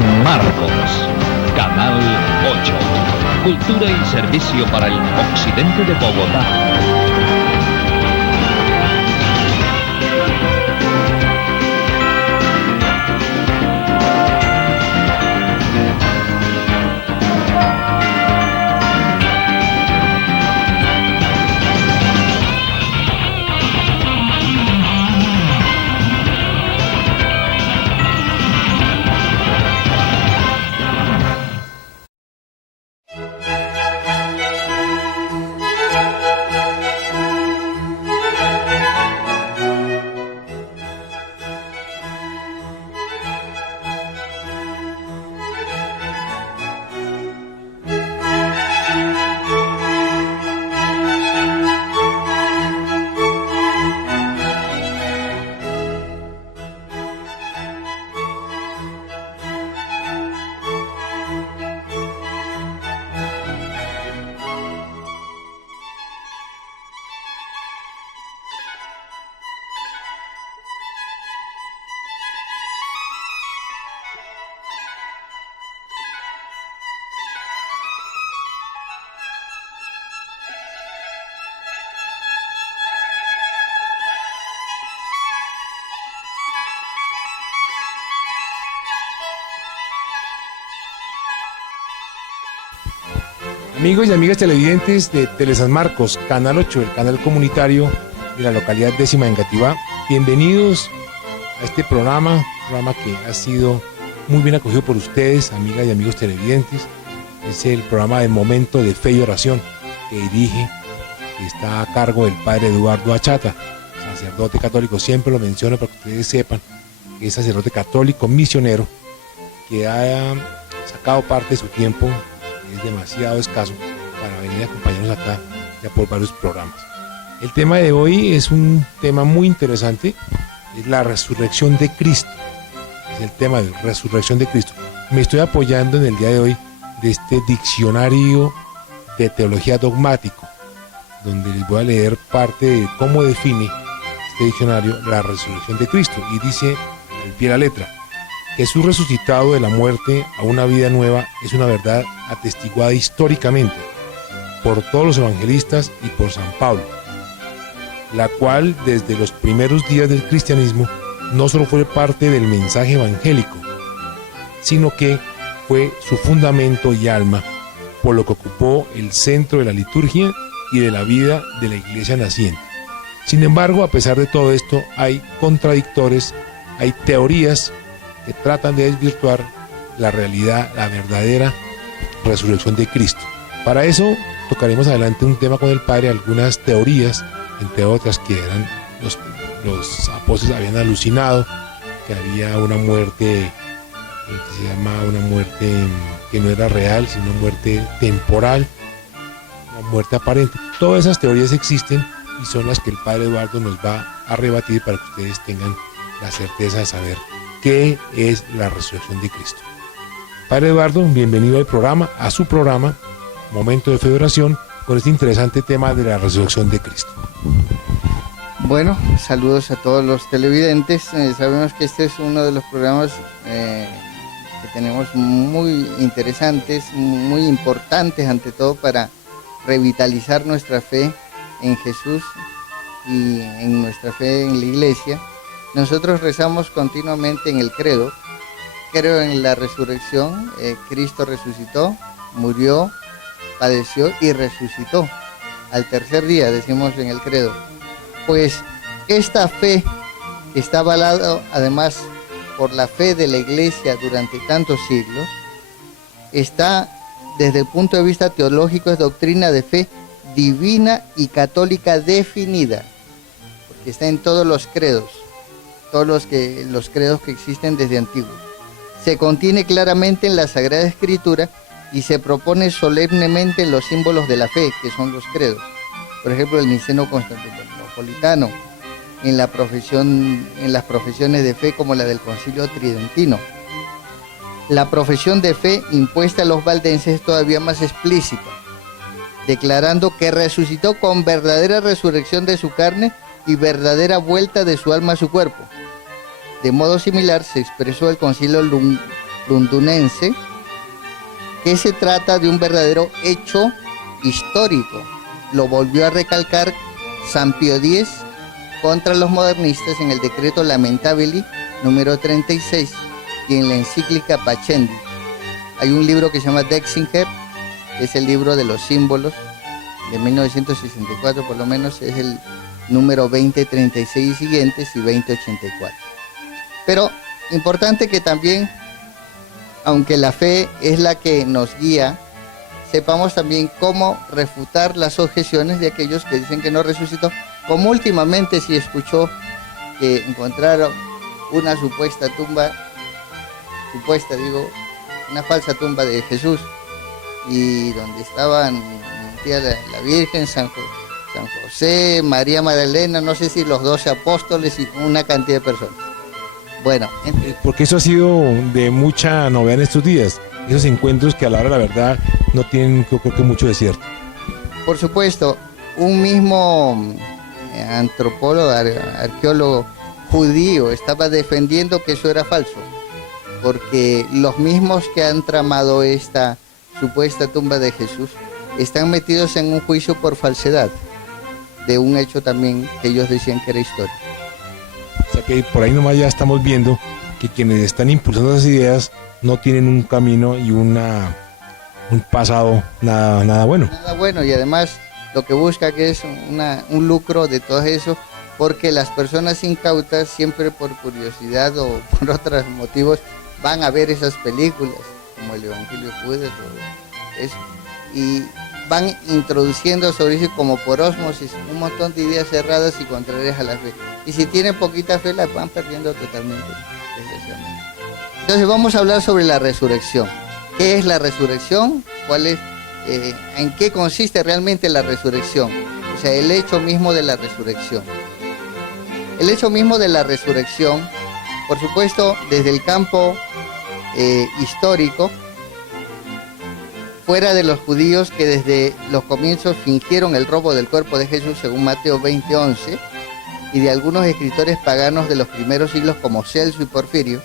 San Marcos, Canal 8. Cultura y servicio para el occidente de Bogotá. Amigos y amigas televidentes de Tele San Marcos, Canal 8, el canal comunitario de la localidad 10ª de Engativá, bienvenidos a este programa que ha sido muy bien acogido por ustedes, amigas y amigos televidentes. Es el programa de Momento de Fe y Oración que dirige, que está a cargo del padre Eduardo Achata, sacerdote católico. Siempre lo menciono para que ustedes sepan que es sacerdote católico misionero que ha sacado parte de su tiempo, es demasiado escaso, para venir a acompañarnos acá ya por varios programas. El tema de hoy es un tema muy interesante, es la resurrección de Cristo. Es el tema de resurrección de Cristo. Me estoy apoyando en el día de hoy de este diccionario de teología dogmático, donde les voy a leer parte de cómo define este diccionario la resurrección de Cristo. Y dice al pie de la letra: Jesús resucitado de la muerte a una vida nueva es una verdad atestiguada históricamente por todos los evangelistas y por San Pablo, la cual desde los primeros días del cristianismo no solo fue parte del mensaje evangélico, sino que fue su fundamento y alma, por lo que ocupó el centro de la liturgia y de la vida de la iglesia naciente. Sin embargo, a pesar de todo esto, hay contradictores, hay teorías que tratan de desvirtuar la realidad, la verdadera resurrección de Cristo. Para eso tocaremos adelante un tema con el Padre, algunas teorías, entre otras que eran los apóstoles habían alucinado que había una muerte que se llama una muerte que no era real, sino muerte temporal, una muerte aparente. Todas esas teorías existen y son las que el Padre Eduardo nos va a rebatir para que ustedes tengan la certeza de saber qué es la resurrección de Cristo. Padre Eduardo, bienvenido al programa, a su programa, Momento de Fe y Oración, con este interesante tema de la resurrección de Cristo. Bueno, saludos a todos los televidentes. Sabemos que este es uno de los programas que tenemos muy interesantes, muy importantes, ante todo para revitalizar nuestra fe en Jesús y en nuestra fe en la Iglesia. Nosotros rezamos continuamente en el credo. Creo en la resurrección. Cristo resucitó, murió, padeció y resucitó. Al tercer día, decimos en el credo. Pues esta fe está avalada además por la fe de la Iglesia durante tantos siglos. Está desde el punto de vista teológico, es doctrina de fe divina y católica definida, porque está en todos los credos. Todos los credos que existen desde antiguo. Se contiene claramente en la Sagrada Escritura y se propone solemnemente en los símbolos de la fe, que son los credos. Por ejemplo, el niceno constantinopolitano, en las profesiones de fe como la del Concilio Tridentino. La profesión de fe impuesta a los valdenses es todavía más explícita, declarando que resucitó con verdadera resurrección de su carne y verdadera vuelta de su alma a su cuerpo. De modo similar se expresó el Concilio lundunense, que se trata de un verdadero hecho histórico. Lo volvió a recalcar San Pío X contra los modernistas en el decreto Lamentabili número 36 y en la encíclica Pacendi. Hay un libro que se llama Dexinger, que es el libro de los símbolos de 1964, por lo menos es el número 2036 y siguientes y 2084. Pero importante que también, aunque la fe es la que nos guía, sepamos también cómo refutar las objeciones de aquellos que dicen que no resucitó, como últimamente se escuchó que encontraron una una falsa tumba de Jesús, y donde estaban la Virgen, San José, María Magdalena, no sé si los 12 apóstoles y una cantidad de personas. Bueno, porque eso ha sido de mucha novedad en estos días, esos encuentros que a la hora de la verdad no tienen, yo creo que mucho de cierto. Por supuesto, un mismo antropólogo, arqueólogo judío estaba defendiendo que eso era falso, porque los mismos que han tramado esta supuesta tumba de Jesús están metidos en un juicio por falsedad de un hecho también que ellos decían que era histórico. O sea que por ahí nomás ya estamos viendo que quienes están impulsando esas ideas no tienen un camino y un pasado nada bueno. Nada bueno, y además lo que busca que es un lucro de todo eso, porque las personas incautas siempre por curiosidad o por otros motivos van a ver esas películas, como el Evangelio de Judas o eso, y van introduciendo sobre eso como por ósmosis un montón de ideas cerradas y contrarias a la fe. Y si tienen poquita fe, la van perdiendo totalmente, desgraciadamente. Entonces vamos a hablar sobre la resurrección. ¿Qué es la resurrección? ¿En qué consiste realmente la resurrección? O sea, el hecho mismo de la resurrección. El hecho mismo de la resurrección, por supuesto, desde el campo histórico, fuera de los judíos que desde los comienzos fingieron el robo del cuerpo de Jesús según Mateo 20:11, y de algunos escritores paganos de los primeros siglos como Celso y Porfirio,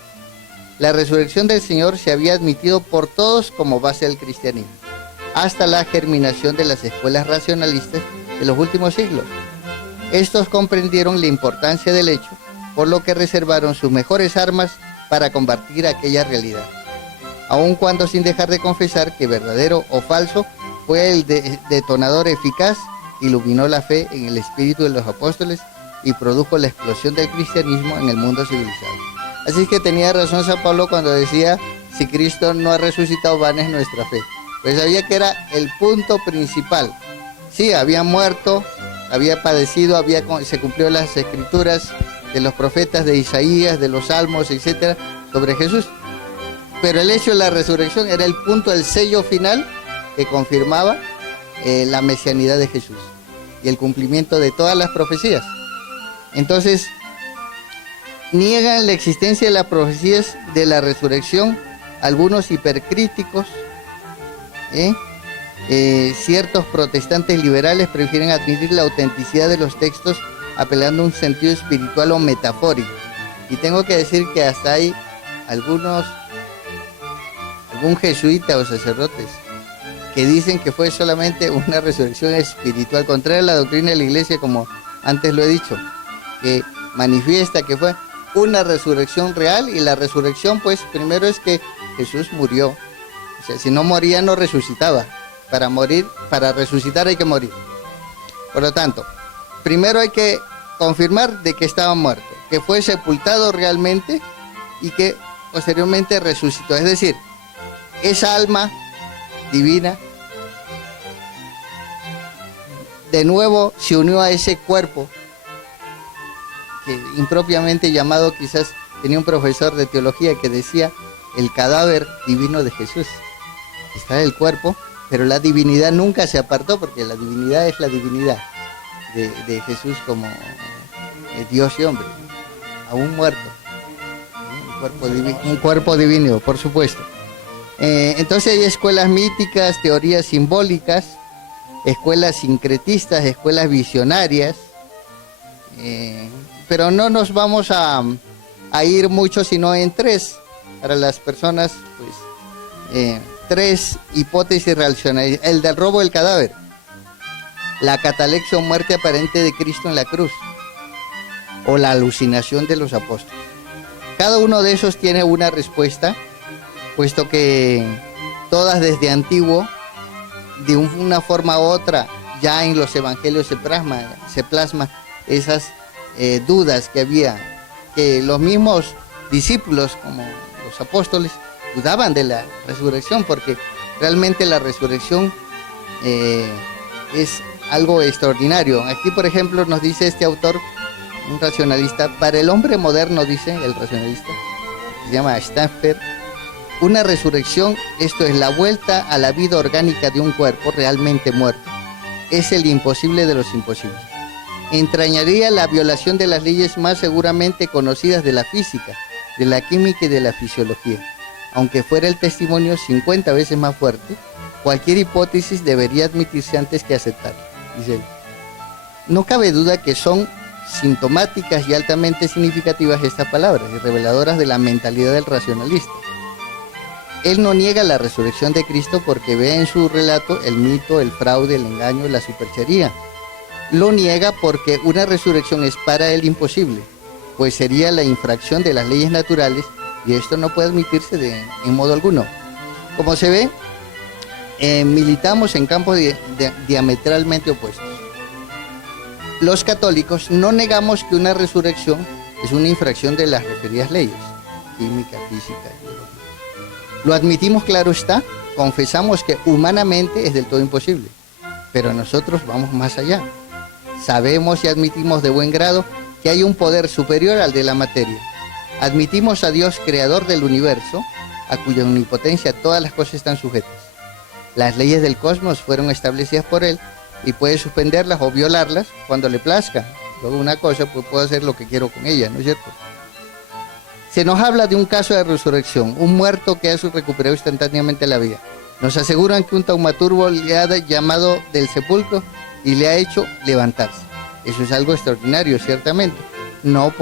la resurrección del Señor se había admitido por todos como base del cristianismo, hasta la germinación de las escuelas racionalistas de los últimos siglos. Estos comprendieron la importancia del hecho, por lo que reservaron sus mejores armas para combatir aquella realidad, aun cuando sin dejar de confesar que verdadero o falso fue el detonador eficaz, iluminó la fe en el espíritu de los apóstoles y produjo la explosión del cristianismo en el mundo civilizado. Así que tenía razón San Pablo cuando decía, si Cristo no ha resucitado, vana es nuestra fe. Pues sabía que era el punto principal. Sí, había muerto, había padecido, se cumplió las escrituras de los profetas de Isaías, de los Salmos, etcétera, sobre Jesús. Pero el hecho de la resurrección era el punto, el sello final que confirmaba la mesianidad de Jesús y el cumplimiento de todas las profecías. Entonces, niegan la existencia de las profecías de la resurrección algunos hipercríticos. Ciertos protestantes liberales prefieren admitir la autenticidad de los textos apelando a un sentido espiritual o metafórico. Y tengo que decir que hasta hay algún jesuita o sacerdotes que dicen que fue solamente una resurrección espiritual, contraria a la doctrina de la Iglesia, como antes lo he dicho, que manifiesta que fue una resurrección real, y la resurrección, pues, primero es que Jesús murió. O sea, si no moría, no resucitaba. Para resucitar hay que morir. Por lo tanto, primero hay que confirmar de que estaba muerto, que fue sepultado realmente y que posteriormente resucitó. Es decir, esa alma divina de nuevo se unió a ese cuerpo que impropiamente llamado, quizás tenía un profesor de teología que decía el cadáver divino de Jesús. Está el cuerpo, pero la divinidad nunca se apartó, porque la divinidad es la divinidad de Jesús como Dios y hombre, aún muerto, un cuerpo divino, por supuesto. Entonces hay escuelas míticas, teorías simbólicas, escuelas sincretistas, escuelas visionarias, pero no nos vamos a ir mucho, sino en tres. para las personas, pues, tres hipótesis relacionadas. El del robo del cadáver, la catalepsia o muerte aparente de Cristo en la cruz, o la alucinación de los apóstoles. Cada uno de esos tiene una respuesta, puesto que todas desde antiguo, de una forma u otra, ya en los evangelios se plasma esas dudas que había, que los mismos discípulos, como los apóstoles, dudaban de la resurrección, porque realmente la resurrección es algo extraordinario. Aquí, por ejemplo, nos dice este autor, un racionalista: para el hombre moderno, dice el racionalista, se llama Stanford, una resurrección, esto es la vuelta a la vida orgánica de un cuerpo realmente muerto, es el imposible de los imposibles. Entrañaría la violación de las leyes más seguramente conocidas de la física, de la química y de la fisiología. Aunque fuera el testimonio 50 veces más fuerte, cualquier hipótesis debería admitirse antes que aceptar, dice él. No cabe duda que son sintomáticas y altamente significativas estas palabras y reveladoras de la mentalidad del racionalista. Él no niega la resurrección de Cristo porque ve en su relato el mito, el fraude, el engaño, la superchería. Lo niega porque una resurrección es para él imposible, pues sería la infracción de las leyes naturales y esto no puede admitirse en modo alguno. Como se ve, militamos en campos diametralmente opuestos. Los católicos no negamos que una resurrección es una infracción de las referidas leyes, química, física, biológica. Lo admitimos, claro está, confesamos que humanamente es del todo imposible, pero nosotros vamos más allá. Sabemos y admitimos de buen grado que hay un poder superior al de la materia. Admitimos a Dios, creador del universo, a cuya omnipotencia todas las cosas están sujetas. Las leyes del cosmos fueron establecidas por Él y puede suspenderlas o violarlas cuando le plazca. Luego una cosa, pues puedo hacer lo que quiero con ella, ¿no es cierto? Se nos habla de un caso de resurrección, un muerto que ha recuperado instantáneamente la vida. Nos aseguran que un taumaturgo le ha llamado del sepulcro y le ha hecho levantarse. Eso es algo extraordinario, ciertamente. No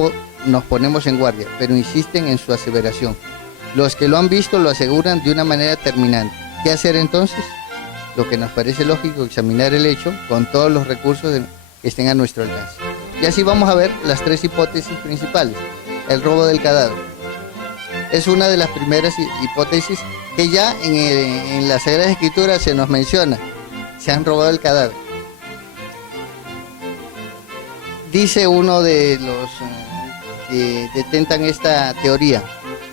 nos ponemos en guardia, pero insisten en su aseveración. Los que lo han visto lo aseguran de una manera terminante. ¿Qué hacer entonces? Lo que nos parece lógico, examinar el hecho con todos los recursos que estén a nuestro alcance. Y así vamos a ver las tres hipótesis principales. El robo del cadáver es una de las primeras hipótesis que ya en la Sagrada Escritura se nos menciona. Se han robado el cadáver. Dice uno de los que detentan esta teoría: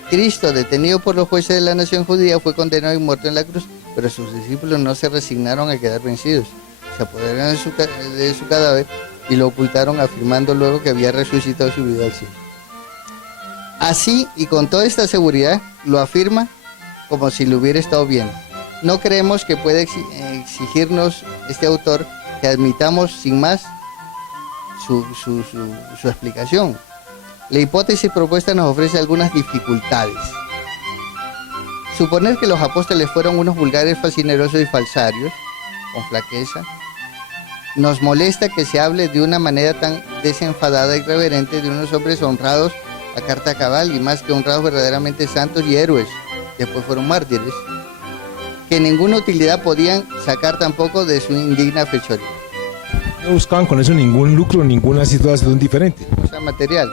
Cristo, detenido por los jueces de la nación judía, fue condenado y muerto en la cruz, pero sus discípulos no se resignaron a quedar vencidos. Se apoderaron de su cadáver y lo ocultaron, afirmando luego que había resucitado y subido al cielo. Así, y con toda esta seguridad, lo afirma como si lo hubiera estado viendo. No creemos que pueda exigirnos este autor que admitamos sin más su explicación. La hipótesis propuesta nos ofrece algunas dificultades. Suponer que los apóstoles fueron unos vulgares, fascinerosos y falsarios, con flaqueza. Nos molesta que se hable de una manera tan desenfadada y reverente de unos hombres honrados a carta cabal, y más que honrados, verdaderamente santos y héroes, que después fueron mártires, que ninguna utilidad podían sacar tampoco de su indigna fechoría. No buscaban con eso ningún lucro, ninguna situación diferente. O sea, material.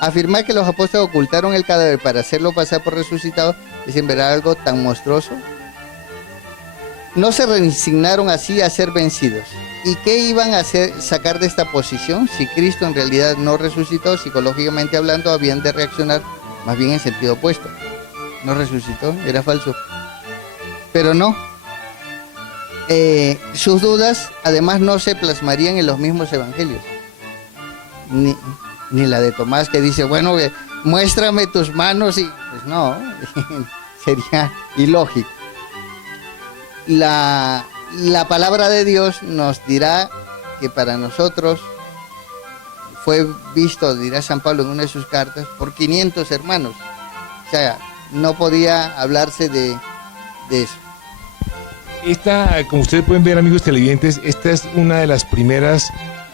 Afirmar que los apóstoles ocultaron el cadáver para hacerlo pasar por resucitado es en verdad algo tan monstruoso. No se resignaron así a ser vencidos. ¿Y qué iban a hacer, sacar de esta posición? Si Cristo en realidad no resucitó, psicológicamente hablando, habían de reaccionar más bien en sentido opuesto. No resucitó, era falso. Pero no. Sus dudas, además, no se plasmarían en los mismos evangelios. Ni la de Tomás, que dice, bueno, muéstrame tus manos, y pues no, sería ilógico. La palabra de Dios nos dirá que para nosotros fue visto, dirá San Pablo en una de sus cartas, por 500 hermanos. O sea, no podía hablarse de eso. Esta, como ustedes pueden ver, amigos televidentes, esta es una de las primeras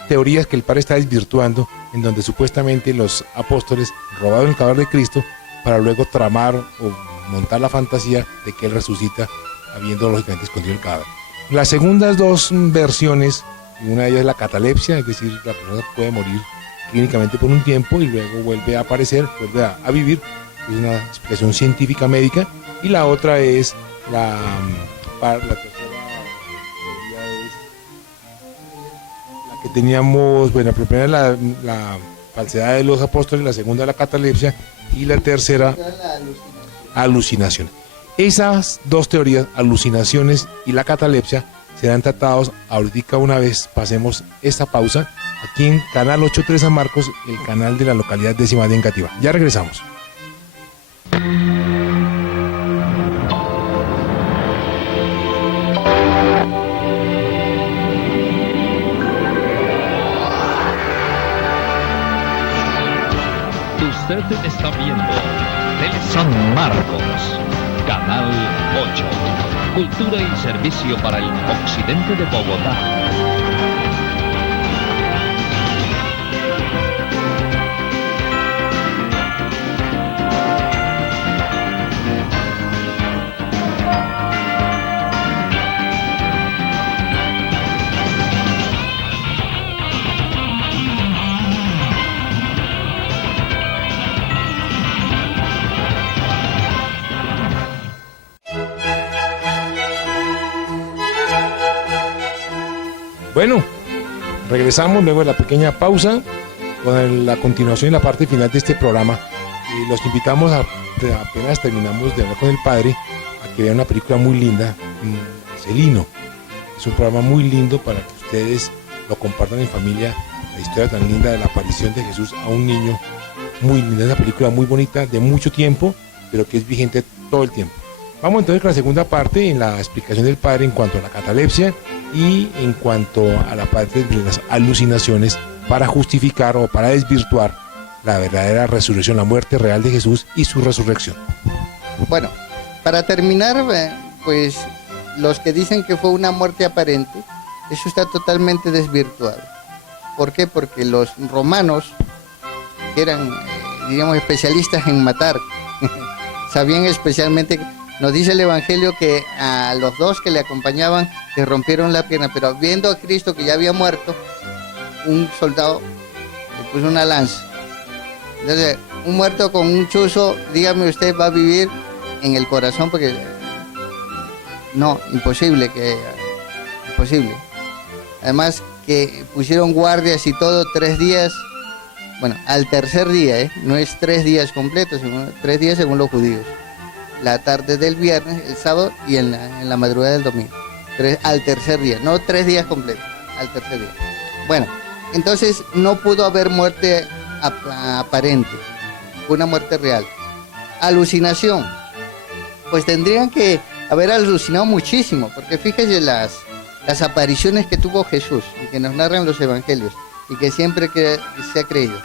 teorías que el padre está desvirtuando, en donde supuestamente los apóstoles robaron el cadáver de Cristo para luego tramar o montar la fantasía de que él resucita habiendo lógicamente escondido el cadáver. Las segundas dos versiones, una de ellas es la catalepsia, es decir, la persona puede morir clínicamente por un tiempo y luego vuelve a aparecer, vuelve a vivir, es una explicación científica médica, y la otra es la tercera teoría es la que teníamos, bueno, la primera es la falsedad de los apóstoles, la segunda la catalepsia y la tercera alucinación. Esas dos teorías, alucinaciones y la catalepsia, serán tratados ahorita una vez pasemos esta pausa aquí en Canal 83 San Marcos, el canal de la localidad décima de Engativá. Ya regresamos. Usted está viendo Tele San Marcos, Canal 8. Cultura y servicio para el occidente de Bogotá. Bueno, regresamos luego de la pequeña pausa con la continuación y la parte final de este programa. Y los invitamos apenas terminamos de hablar con el padre, a que vean una película muy linda, Celino. Es un programa muy lindo para que ustedes lo compartan en familia, la historia tan linda de la aparición de Jesús a un niño. Muy linda, una película muy bonita, de mucho tiempo, pero que es vigente todo el tiempo. Vamos entonces con la segunda parte en la explicación del padre en cuanto a la catalepsia y en cuanto a la parte de las alucinaciones para justificar o para desvirtuar la verdadera resurrección, la muerte real de Jesús y su resurrección. Bueno, para terminar, pues los que dicen que fue una muerte aparente, eso está totalmente desvirtuado. ¿Por qué? Porque los romanos, que eran, diríamos, especialistas en matar, sabían especialmente. Nos dice el Evangelio que a los dos que le acompañaban le rompieron la pierna, pero viendo a Cristo que ya había muerto, un soldado le puso una lanza. Entonces, un muerto con un chuzo, dígame usted, va a vivir en el corazón, porque no, imposible. Además que pusieron guardias y todo 3 días, bueno, al tercer día, no es 3 días completos, sino 3 días según los judíos. La tarde del viernes, el sábado y en la madrugada del domingo. Al tercer día, no 3 días completos, al tercer día. Bueno, entonces no pudo haber muerte aparente, fue una muerte real. Alucinación, pues tendrían que haber alucinado muchísimo, porque fíjese las apariciones que tuvo Jesús y que nos narran los evangelios y que siempre se ha creído.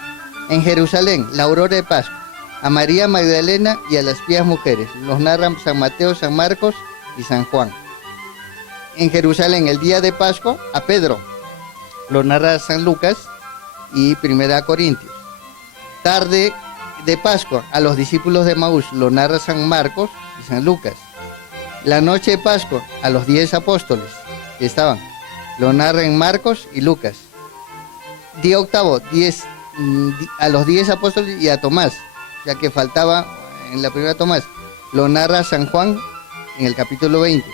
En Jerusalén, la aurora de Pascua, a María Magdalena y a las pías mujeres. Los narran San Mateo, San Marcos y San Juan. En Jerusalén, el día de Pascua, a Pedro. Lo narra San Lucas y Primera Corintios. Tarde de Pascua, a los discípulos de Maús. Lo narra San Marcos y San Lucas. La noche de Pascua, a los 10 apóstoles que estaban. Lo narran Marcos y Lucas. Día octavo, a los 10 apóstoles y a Tomás, ya que faltaba en la primera Tomás. Lo narra San Juan en el capítulo 20.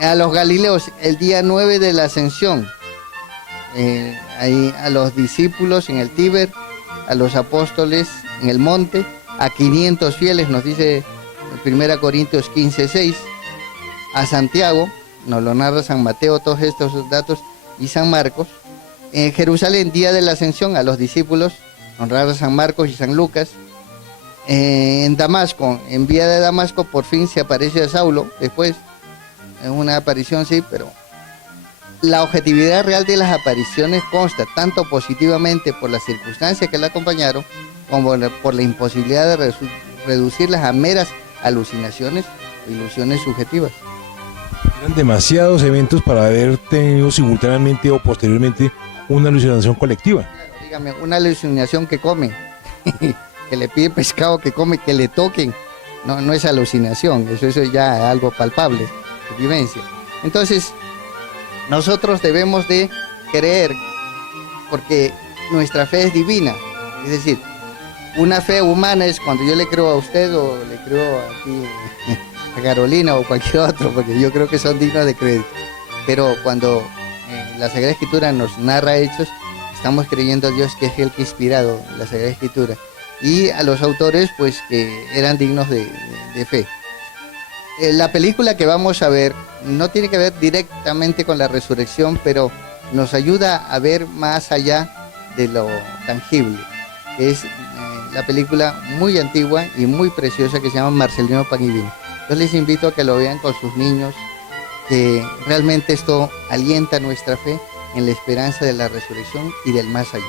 A los Galileos, el día 9 de la Ascensión, ahí a los discípulos en el Tíber, a los apóstoles en el monte, a 500 fieles, nos dice 1 Corintios 15:6, a Santiago, nos lo narra San Mateo, todos estos datos, y San Marcos. En Jerusalén, día de la Ascensión, a los discípulos, nos narra San Marcos y San Lucas. En Damasco, en vía de Damasco, por fin se aparece a Saulo, después, es una aparición, sí, pero la objetividad real de las apariciones consta tanto positivamente por las circunstancias que la acompañaron, como por la imposibilidad de reducirlas a meras alucinaciones o ilusiones subjetivas. Eran demasiados eventos para haber tenido simultáneamente o posteriormente una alucinación colectiva. Dígame, una alucinación que come. que le pide pescado, que come, que le toquen. No es alucinación, eso es ya algo palpable, de vivencia. Entonces, nosotros debemos de creer, porque nuestra fe es divina. Es decir, una fe humana es cuando yo le creo a usted o le creo aquí a Carolina o cualquier otro, porque yo creo que son dignos de crédito. Pero cuando la Sagrada Escritura nos narra hechos, estamos creyendo a Dios, que es el que ha inspirado la Sagrada Escritura, y a los autores pues que eran dignos de fe. La película que vamos a ver no tiene que ver directamente con la resurrección, pero nos ayuda a ver más allá de lo tangible. Es la película muy antigua y muy preciosa que se llama Marcelino Pan y Vino. Yo les invito a que lo vean con sus niños, que realmente esto alienta nuestra fe en la esperanza de la resurrección y del más allá.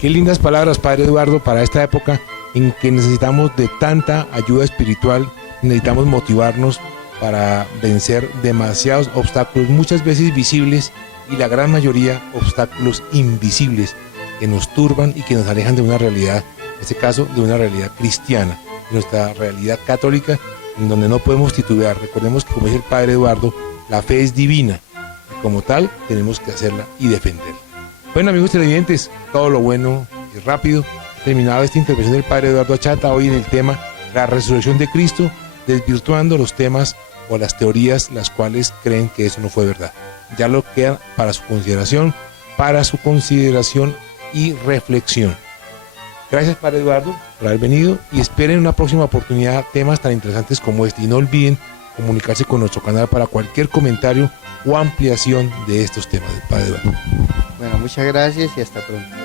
Qué lindas palabras, Padre Eduardo, para esta época en que necesitamos de tanta ayuda espiritual, necesitamos motivarnos para vencer demasiados obstáculos, muchas veces visibles y la gran mayoría obstáculos invisibles que nos turban y que nos alejan de una realidad, en este caso de una realidad cristiana, de nuestra realidad católica, en donde no podemos titubear. Recordemos que, como dice el Padre Eduardo, la fe es divina y como tal tenemos que hacerla y defenderla. Bueno, amigos televidentes, todo lo bueno y rápido. Terminado esta intervención del Padre Eduardo Achata, hoy en el tema la resurrección de Cristo, desvirtuando los temas o las teorías las cuales creen que eso no fue verdad. Ya lo queda para su consideración y reflexión. Gracias, Padre Eduardo, por haber venido, y esperen una próxima oportunidad temas tan interesantes como este. Y no olviden comunicarse con nuestro canal para cualquier comentario o ampliación de estos temas, Padre Eduardo. Bueno, muchas gracias y hasta pronto.